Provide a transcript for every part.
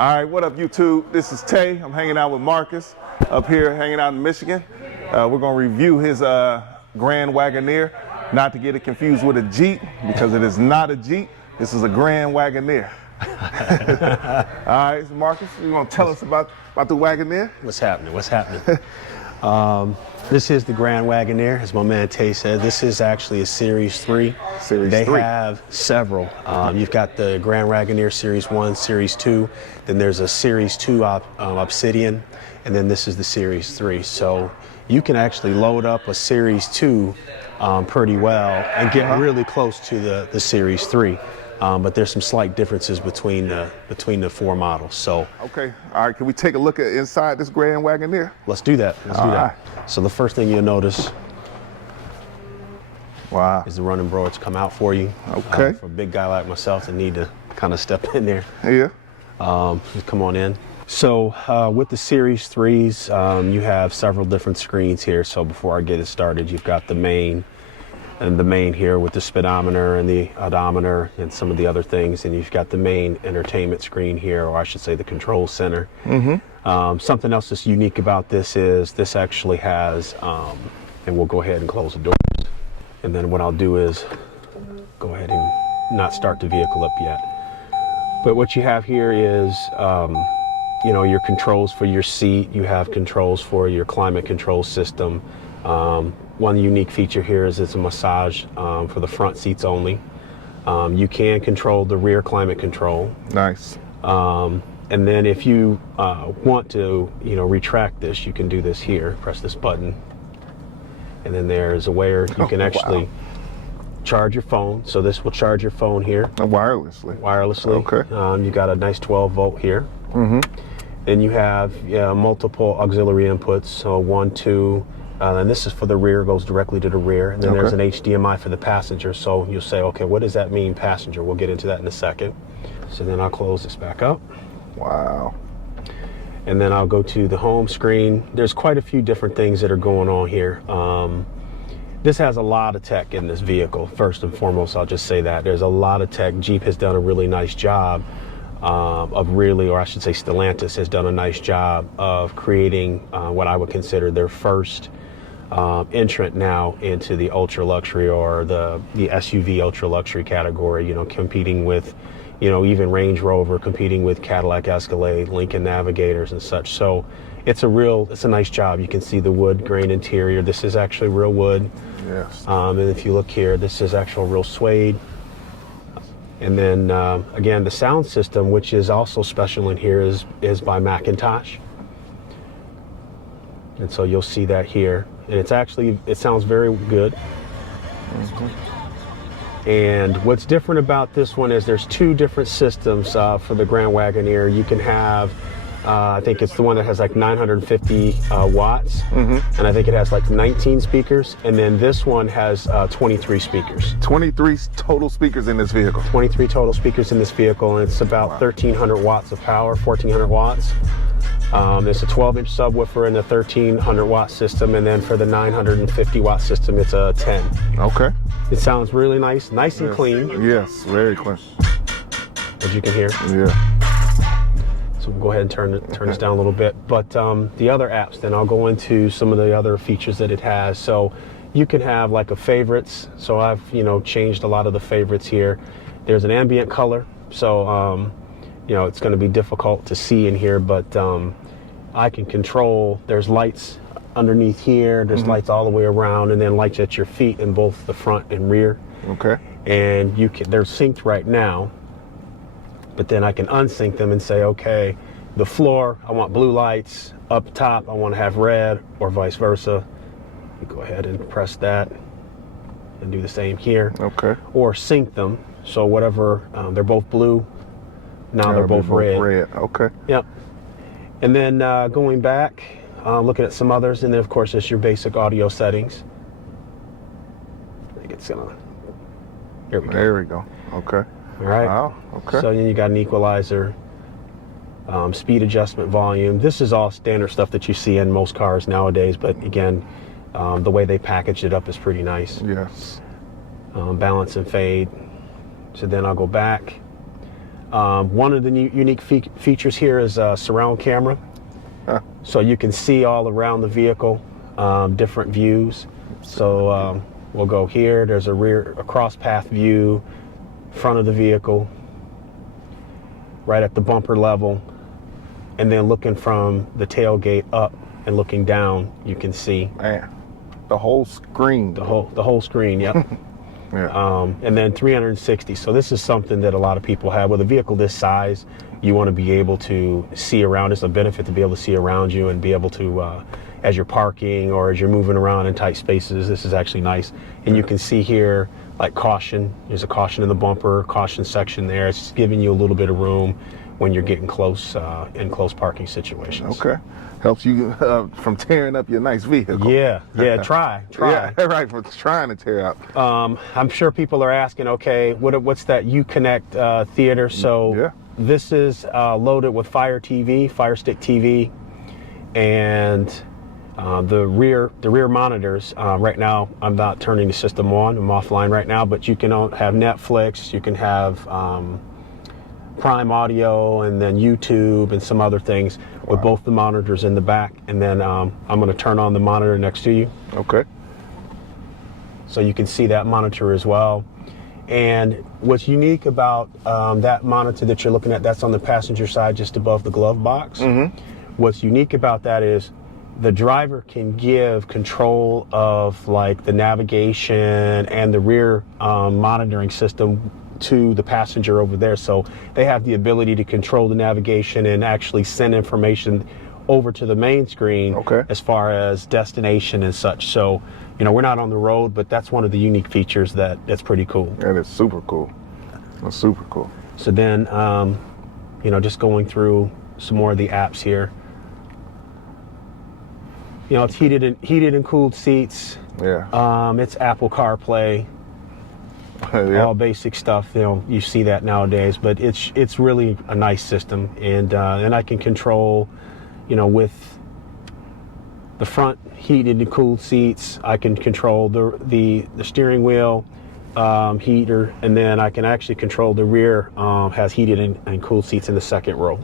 All right, what up, YouTube? This is Tay. I'm hanging out with Marcus up here, hanging out in Michigan. We're gonna review his Grand Wagoneer, not to get it confused with a Jeep, because it is not a Jeep. This is a Grand Wagoneer. All right, so Marcus, you gonna tell us about the Wagoneer? What's happening? What's happening? This is the Grand Wagoneer, as my man Tay said. This is actually a Series 3. They have several. You've got the Grand Wagoneer Series 1, Series 2, then there's a Series 2 Obsidian, and then this is the Series 3. So you can actually load up a Series 2 pretty well and get really close to the Series 3. But there's some slight differences between the four models. So okay, all right. Can we take a look at inside this Grand Wagoneer? Let's do that. Let's do that. So the first thing you'll notice, is the running boards come out for you. Okay. For a big guy like myself that need to kind of step in there. Yeah. Just come on in. So with the Series 3s, you have several different screens here. So before I get it started, you've got the main. And the main here with the speedometer and the odometer and some of the other things. And you've got the main entertainment screen here, or I should say the control center. Something else that's unique about this is this actually has, and we'll go ahead and close the doors. And then what I'll do is go ahead and not start the vehicle up yet. But what you have here is, you know, your controls for your seat. You have controls for your climate control system. One unique feature here is it's a massage for the front seats only. You can control the rear climate control. Nice. And then if you want to, you know, retract this, you can do this here. Press this button, and then there's a where you can actually charge your phone. So this will charge your phone here. Wirelessly. Wirelessly. Okay. You got a nice 12 volt here. Then you have multiple auxiliary inputs. So 1, 2. And this is for the rear, goes directly to the rear. And then there's an HDMI for the passenger. So you'll say, okay, what does that mean, passenger? We'll get into that in a second. So then I'll close this back up. Wow. And then I'll go to the home screen. There's quite a few different things that are going on here. This has a lot of tech in this vehicle. First and foremost, I'll just say that. There's a lot of tech. Jeep has done a really nice job of really, or I should say Stellantis has done a nice job of creating what I would consider their first entrant now into the ultra luxury or the SUV ultra luxury category, you know, competing with, you know, even Range Rover, competing with Cadillac Escalade, Lincoln Navigators and such. So it's a nice job. You can see the wood grain interior. This is actually real wood. Yes. And if you look here, this is actual real suede. And then again, the sound system, which is also special in here, is by Macintosh. And so you'll see that here. And it sounds very good. And what's different about this one is there's two different systems for the Grand Wagoneer. You can have, I think it's the one that has like 950 watts. And I think it has like 19 speakers. And then this one has 23 speakers. 23 total speakers in this vehicle. 23 total speakers in this vehicle. And it's about 1,300 watts of power, 1,400 watts. It's a 12-inch subwoofer in the 1,300 watt system, and then for the 950 watt system, it's a 10. Okay. It sounds really nice and clean. Yes, very clean. As you can hear. Yeah. So we'll go ahead and turn this down a little bit. But the other apps, then I'll go into some of the other features that it has. So you can have like a favorites. So I've, you know, changed a lot of the favorites here. There's an ambient color. So you know, it's going to be difficult to see in here, but I can control, there's lights underneath here, there's lights all the way around, and then lights at your feet in both the front and rear. Okay. And they're synced right now, but then I can unsync them and say, okay, the floor, I want blue lights, up top, I want to have red, or vice versa. You go ahead and press that and do the same here. Okay. Or sync them, so whatever, they're both blue. Now they're both red. Okay. Yep. And then going back, looking at some others, and then of course it's your basic audio settings. I think it's gonna. Here we go. There we go. Okay. All right. Wow. Okay. So then you got an equalizer, speed adjustment, volume. This is all standard stuff that you see in most cars nowadays. But again, the way they packaged it up is pretty nice. Yes. Balance and fade. So then I'll go back. One of the unique features here is surround camera. Huh. So you can see all around the vehicle, different views. So we'll go here. There's a cross path view, front of the vehicle, right at the bumper level, and then looking from the tailgate up and looking down, you can see the whole screen. The whole screen. Yep. Yeah. And then 360. So this is something that a lot of people have with a vehicle this size. You want to be able to see around. It's a benefit to be able to see around you and be able to, as you're parking or as you're moving around in tight spaces, this is actually nice. And you can see here, like caution. There's a caution in the bumper, caution section there. It's just giving you a little bit of room when you're getting close in close parking situations. Okay. Helps you from tearing up your nice vehicle. Yeah. Try. Yeah, right. For trying to tear up. I'm sure people are asking, okay, what's that Uconnect theater? So. Yeah. This is loaded with Fire TV, Fire Stick TV, and the rear monitors. Right now, I'm not turning the system on. I'm offline right now, but you can have Netflix, you can have Prime Audio, and then YouTube and some other things with both the monitors in the back. And then I'm going to turn on the monitor next to you. Okay. So you can see that monitor as well. And what's unique about that monitor that you're looking at, that's on the passenger side just above the glove box. Mm-hmm. What's unique about that is the driver can give control of like the navigation and the rear monitoring system to the passenger over there. So they have the ability to control the navigation and actually send information over to the main screen. Okay. As far as destination and such. So, you know, we're not on the road, but that's one of the unique features that's pretty cool. That is super cool. That's super cool. So then, you know, just going through some more of the apps here. You know, it's heated and cooled seats. Yeah. It's Apple CarPlay. Yeah. All basic stuff. You know, you see that nowadays, but it's really a nice system, and I can control, you know, with the front heated and cooled seats, I can control the steering wheel heater, and then I can actually control the rear has heated and cooled seats in the second row.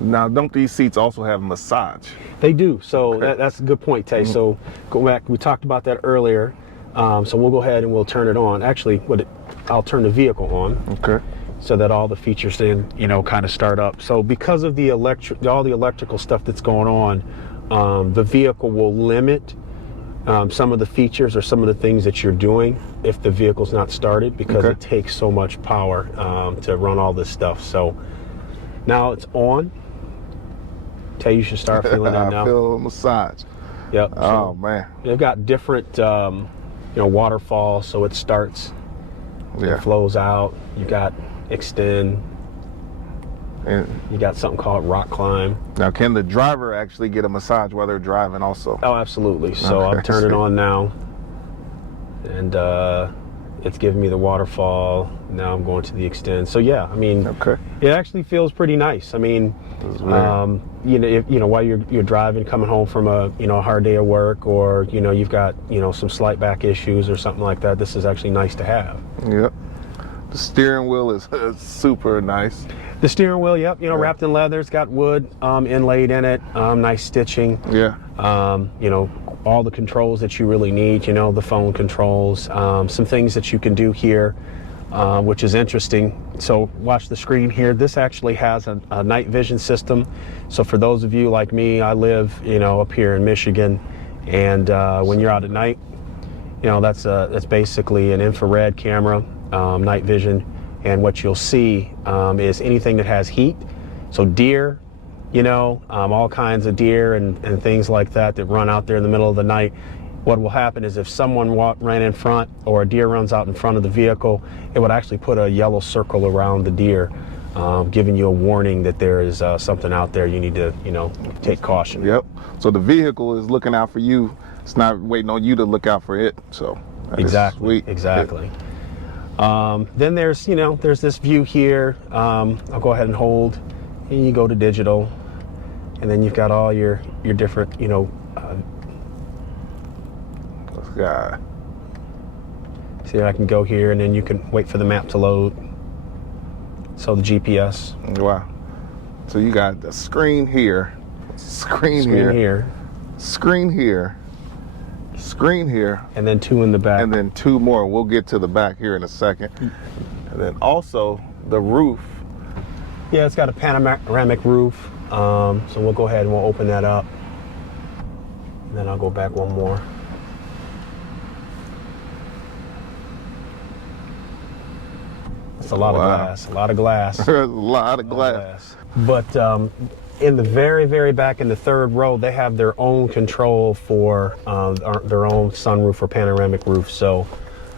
Now, don't these seats also have massage? They do. So Okay. that's a good point, Tay. Mm-hmm. So go back. We talked about that earlier. So we'll go ahead and we'll turn it on. Actually, I'll turn the vehicle on. Okay. So that all the features then, you know, kind of start up. So because of the all the electrical stuff that's going on, the vehicle will limit some of the features or some of the things that you're doing if the vehicle's not started, because Okay. it takes so much power to run all this stuff. So now it's on. Tay, you should start feeling that now. I feel a massage. Yep. Oh, man. They've got different, you know, waterfall. So it starts, Yeah. it flows out. You got extend. And You got something called rock climb. now, can the driver actually get a massage while they're driving also? Oh, absolutely. So Okay, I'll turn it sweet. on now, and it's giving me the waterfall. Now I'm going to the extend. So yeah, I mean, Okay. it actually feels pretty nice. I mean, That's weird. you know, if, you know, while you're driving, coming home from a hard day of work, or you know, you've got some slight back issues or something like that, this is actually nice to have. Yep. The steering wheel is super nice. The steering wheel, yep, Yeah. wrapped in leather. It's got wood inlaid in it. Nice stitching. Yeah. You know, all the controls that you really need, you know, the phone controls, some things that you can do here, which is interesting. So watch the screen here. This actually has a night vision system. So for those of you like me, I live, up here in Michigan, and when you're out at night, that's basically an infrared camera, night vision, and what you'll see is anything that has heat. So deer, all kinds of deer and things like that run out there in the middle of the night. What will happen is if someone ran in front, or a deer runs out in front of the vehicle, it would actually put a yellow circle around the deer, giving you a warning that there is something out there you need to, take caution. Yep. So the vehicle is looking out for you. It's not waiting on you to look out for it. So that is Exactly. sweet. Exactly. Then there's this view here. I'll go ahead and hold, and you go to digital, and then you've got all your different, Yeah. see, I can go here, and then you can wait for the map to load. So the GPS. Wow. So you got the screen here, screen here, screen here, screen here, and then 2 in the back. and then 2 more. We'll get to the back here in a second. And then also the roof. Yeah, it's got a panoramic roof. So we'll go ahead and we'll open that up. And then I'll go back one more. It's a lot of glass, a lot of glass. There's a lot of glass. But in the very, very back in the 3rd row, they have their own control for their own sunroof or panoramic roof. So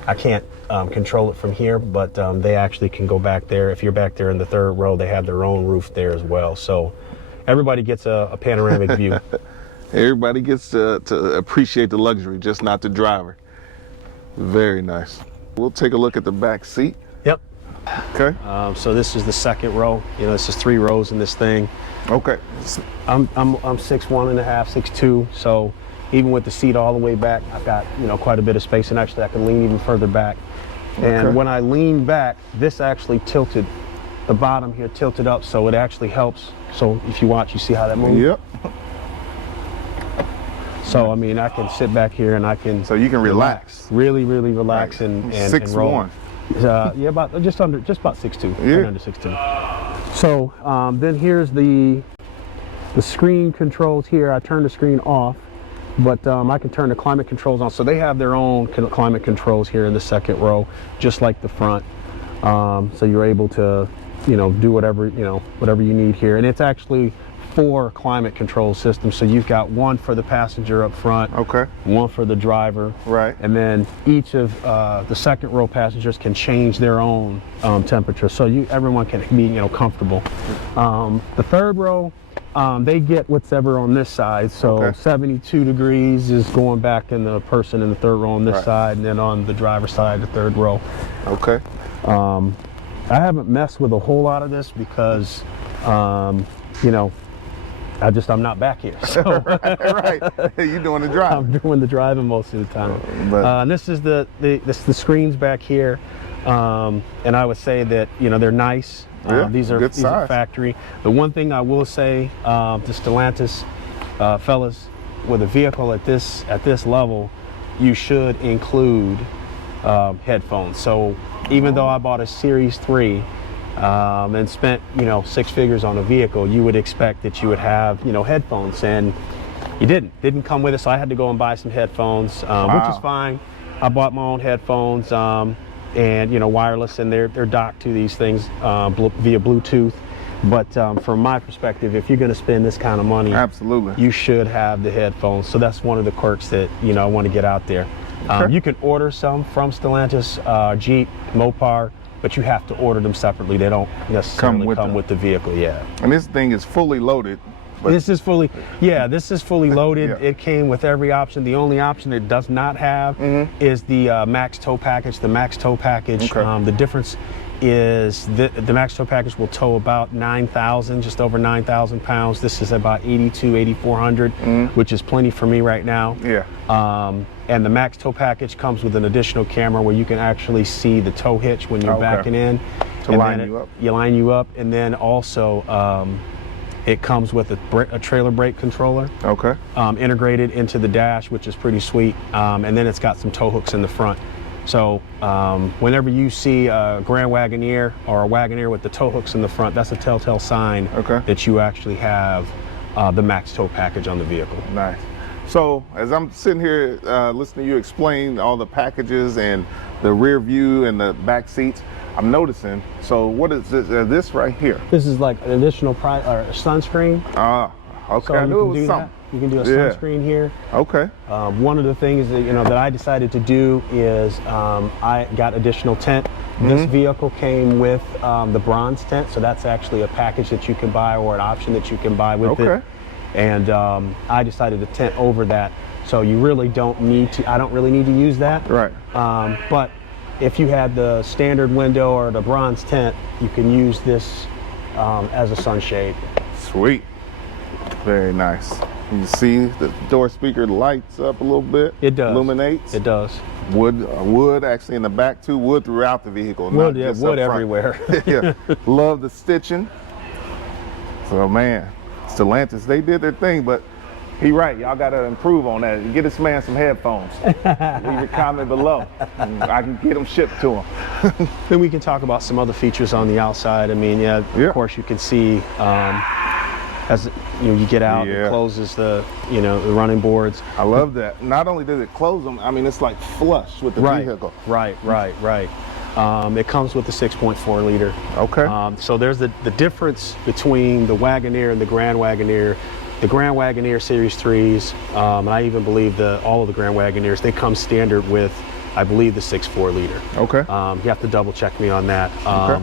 I can't control it from here, but they actually can go back there. If you're back there in the 3rd row, they have their own roof there as well. So everybody gets a panoramic view. Everybody gets to appreciate the luxury, just not the driver. Very nice. We'll take a look at the back seat. Yep. Okay. So this is the 2nd row. You know, this is 3 rows in this thing. Okay. I'm 6'1.5", 6'2", so even with the seat all the way back, I've got, you know, quite a bit of space, and actually I can lean even further back. And when I lean back, this actually tilted, the bottom here tilted up, so it actually helps. So if you watch, you see how that moves? Yep. So I mean, I can sit back here and I can. So you can relax. Really, really relax and roll. 6'1". Yeah, just about 6'2". Yeah. Right under 6'2". So then here's the screen controls here. I turn the screen off, but I can turn the climate controls on. So they have their own climate controls here in the 2nd row, just like the front. So you're able to, you know, do whatever you need here. And it's actually 4 climate control systems. So you've got 1 for the passenger up front, Okay. 1 for the driver, Right. and then each of the 2nd row passengers can change their own temperature. So everyone can be, you know, comfortable. The 3rd row, they get whatever on this side. So Okay. 72 degrees is going back in the person in the 3rd row on this Right. side, and then on the driver's side, the 3rd row. Okay. I haven't messed with a whole lot of this because, you know, I'm not back here. So Right. You're doing the drive. I'm doing the driving most of the time. But- This is the screens back here, and I would say that, you know, they're nice. Yeah, These are factory. The one thing I will say to Stellantis fellas, with a vehicle at this level, you should include headphones. So even though I bought a Series 3 and spent, you know, 6 figures on a vehicle, you would expect that you would have, you know, headphones, and you didn't come with it. So I had to go and buy some headphones, which is fine. I bought my own headphones, and, you know, wireless, and they're docked to these things via Bluetooth. But from my perspective, if you're going to spend this kind of money, Absolutely. you should have the headphones. So that's one of the quirks that, you know, I want to get out there. Okay. You can order some from Stellantis, Jeep, Mopar, but you have to order them separately. They don't necessarily come with the vehicle. Yeah. And this thing is fully loaded. But This is fully loaded. Yeah. It came with every option. The only option it does not have is the Max Tow package. The Max Tow package, Okay. the difference is the Max Tow package will tow about 9,000, just over 9,000 pounds. This is about 8,400, which is plenty for me right now. Yeah. And the Max Tow package comes with an additional camera where you can actually see the tow hitch when you're Okay. backing in. To line you up. You line you up, and then also it comes with a trailer brake controller. Okay. Integrated into the dash, which is pretty sweet. And then it's got some tow hooks in the front. So whenever you see a Grand Wagoneer or a Wagoneer with the tow hooks in the front, that's a telltale sign that you actually have the Max Tow package on the vehicle. Nice. So as I'm sitting here listening to you explain all the packages and the rear view and the back seats, I'm noticing. So what is this right here? This is like an additional sunscreen. Okay. So I knew it you can was do something. that. You can do a Yeah. sunscreen here. Okay. One of the things that that I decided to do is I got additional tint. This vehicle came with the bronze tint, so that's actually a package that you can buy or an option that you can buy with it. And I decided to tint over that, so you really don't need to. I don't really need to use that. Right. But if you had the standard window or the bronze tint, you can use this as a sunshade. Sweet. Very nice. You see the door speaker lights up a little bit. It does. Illuminates. It does. Wood actually in the back too. Wood throughout the vehicle. Wood, not just wood up front. everywhere. Yeah. Love the stitching. So man, Stellantis, they did their thing, but he right. Y'all got to improve on that. Get this man some headphones. Leave a comment below. And I can get them shipped to him. Then we can talk about some other features on the outside. I mean, yeah, of course you can see as you get out, it closes the the running boards. I love that. Not only does it close them, I mean it's like flush with the vehicle. Right. It comes with the 6.4 liter. Okay. So there's the difference between the Wagoneer and the Grand Wagoneer. The Grand Wagoneer Series 3s, and I even believe all of the Grand Wagoneers, they come standard with, I believe, the 6.4 liter. Okay. You have to double check me on that. Okay.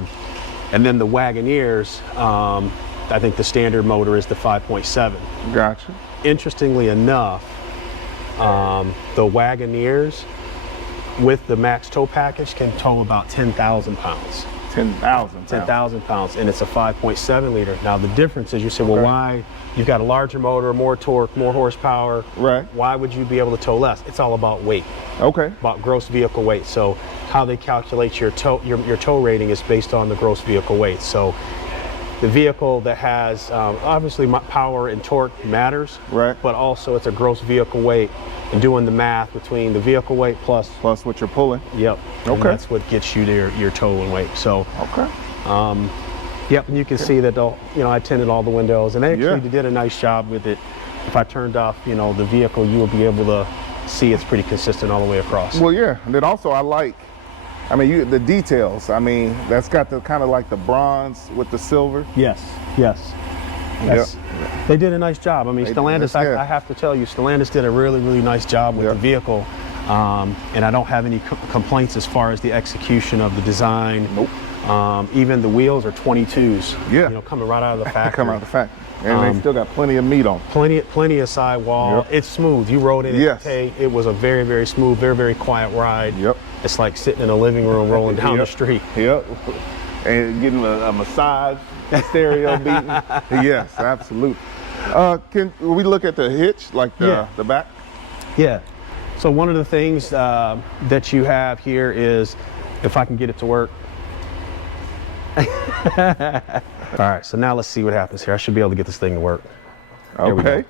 And then the Wagoneers, I think the standard motor is the 5.7. Gotcha. Interestingly enough, the Wagoneers with the max tow package can tow about 10,000 pounds. 10,000. 10,000 pounds, and it's a 5.7 liter. Now the difference is, you say, well, why? You've got a larger motor, more torque, more horsepower. Right. Why would you be able to tow less? It's all about weight. Okay. About gross vehicle weight. So how they calculate your tow rating is based on the gross vehicle weight. So the vehicle that has obviously power and torque matters, right? But also it's a gross vehicle weight, and doing the math between the vehicle weight plus what you're pulling. Yep. Okay. And that's what gets you to your tow and weight. So. Okay. Yep, and you can see that I tinted all the windows, and they actually did a nice job with it. If I turned off the vehicle, you will be able to see it's pretty consistent all the way across. Well, yeah, and then also I mean, the details. I mean, that's got the kind of like the bronze with the silver. Yes. They did a nice job. I mean, Stellantis, I have to tell you, Stellantis did a really, really nice job with the vehicle. And I don't have any complaints as far as the execution of the design. Nope. Even the wheels are 22s. Yeah. Coming right out of the factory. Come out of the factory. And they still got plenty of meat on. Plenty of sidewall. Yep. It's smooth. You rode it. Yes. It was a very, very smooth, very, very quiet ride. Yep. It's like sitting in a living room rolling down the street. Yep. And getting a massage, stereo beating. Yes, absolutely. Can we look at the hitch, like the back? Yeah. So one of the things that you have here is, if I can get it to work. All right, so now let's see what happens here. I should be able to get this thing to work. Okay.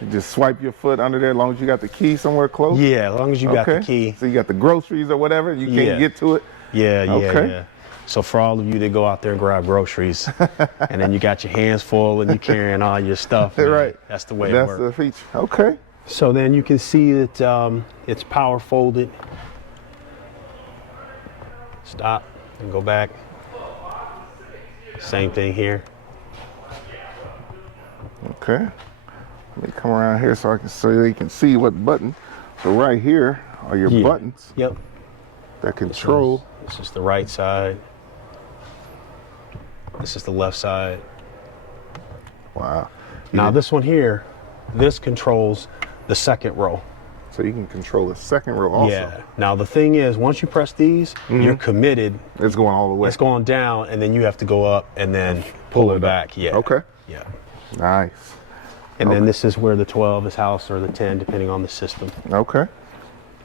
You just swipe your foot under there as long as you got the key somewhere close? Yeah, as long as you got the key. So you got the groceries or whatever, you can't get to it? Yeah. So for all of you that go out there and grab groceries, and then you got your hands full and you're carrying all your stuff. Right. That's the way it works. That's the feature. Okay. So then you can see that it's power folded. Stop and go back. Same thing here. Okay. Let me come around here so you can see what button. So right here are your buttons. Yep. That control. This is the right side. This is the left side. Wow. Now this one here, this controls the second row. So you can control the second row also. Yeah. Now the thing is, once you press these, you're committed. It's going all the way. It's going down, and then you have to go up and then pull it back. Yeah. Okay. Yeah. Nice. And then this is where the 12 is housed, or the 10, depending on the system. Okay.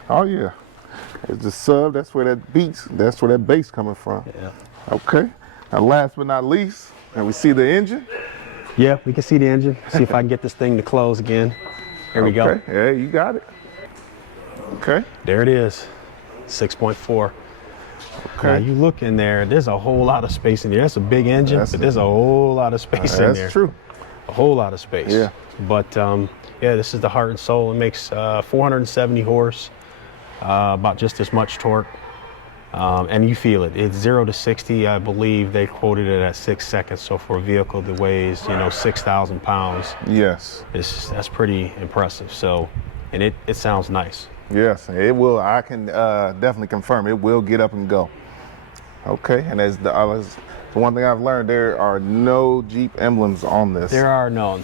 Oh yeah. It's the sub. That's where that bass coming from. Yeah. Okay. Now last but not least, and we see the engine. Yeah, we can see the engine. See if I can get this thing to close again. Here we go. Yeah, you got it. Okay. There it is. 6.4. Okay. Now you look in there, there's a whole lot of space in there. That's a big engine, but there's a whole lot of space in there. That's true. A whole lot of space. Yeah. But yeah, this is the heart and soul. It makes 470 horse, about just as much torque. And you feel it. It's 0 to 60. I believe they quoted it at 6 seconds. So for a vehicle that weighs, 6,000 pounds, yes, that's pretty impressive. So, and it sounds nice. Yes, it will. I can definitely confirm it will get up and go. Okay, and as the one thing I've learned, there are no Jeep emblems on this. There are none.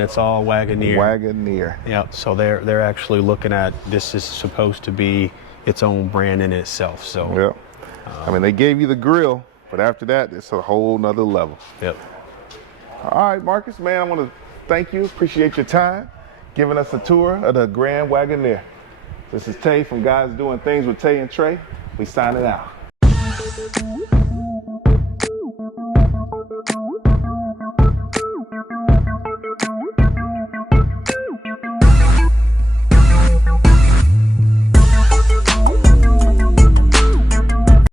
It's all Wagoneer. Wagoneer. Yeah. So they're actually looking at this is supposed to be its own brand in itself. So. Yep. I mean, they gave you the grill, but after that, it's a whole nother level. Yep. All right, Marcus, man, I want to thank you. Appreciate your time. giving us a tour of the Grand Wagoneer. This is Tay from Guys Doing Things with Tay and Trey. We signing out.